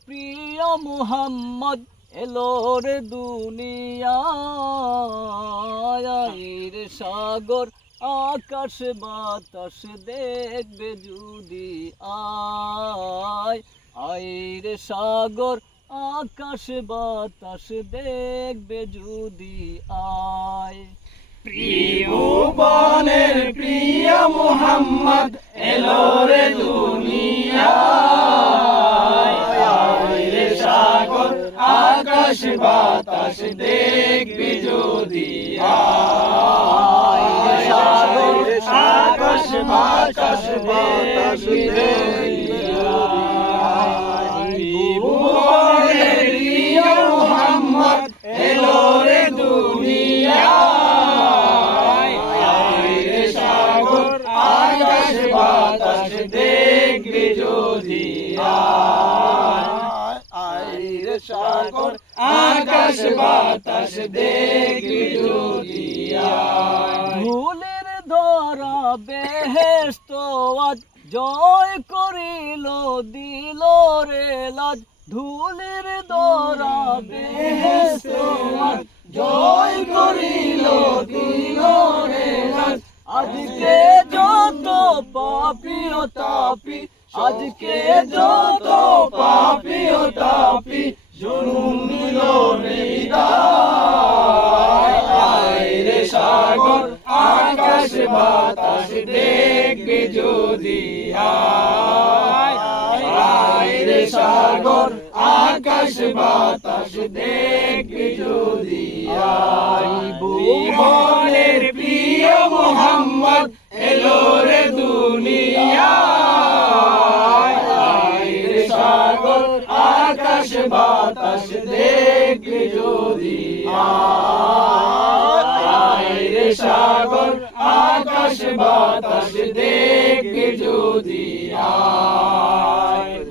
প্রিয় মুহাম্মদ এলো রে দুনিয়ায় রে সাগর আকাশ বাতাস দেখবে যদি আয় রে সাগর আকাশ বাতাস দেখবে যদি আয় প্রিয় বনের প্রিয় মুহাম্মদ এলো রে দুনিয়ায় রে সাগর আকাশ বাতাস দেখবে যদি রে সাগর আকাশ বাতাস দেখবে বনের প্রিয় মুহাম্মদ এলো রে দুনিয়ায় রে সাগর আকাশ বাতাস দেখবে যদি রে সাগর আকাশ বাতাস দেখবে যদি ধুলের ধরা বেহেশত আজ জয় করিল দিল রে লাজ ধুলের ধরা বেহেশত আজ জয় করিল দিল রে লাজ আজকে যত পাপী ও তাপী আজকে যত পাপী ও তাপী জুলুম দিল হৃদয় রে সাগর আকাশ বাতাস দেখবে যদি রে সাগর আকাশ বাতাস দেখবে যদি ভুবনের প্রিয় মুহাম্মদ এলো রে দুনিয়ায় রে সাগর আকাশ বাতাস দেখবে যদি রে সাগর আকাশ বাতাস দেখবে যদি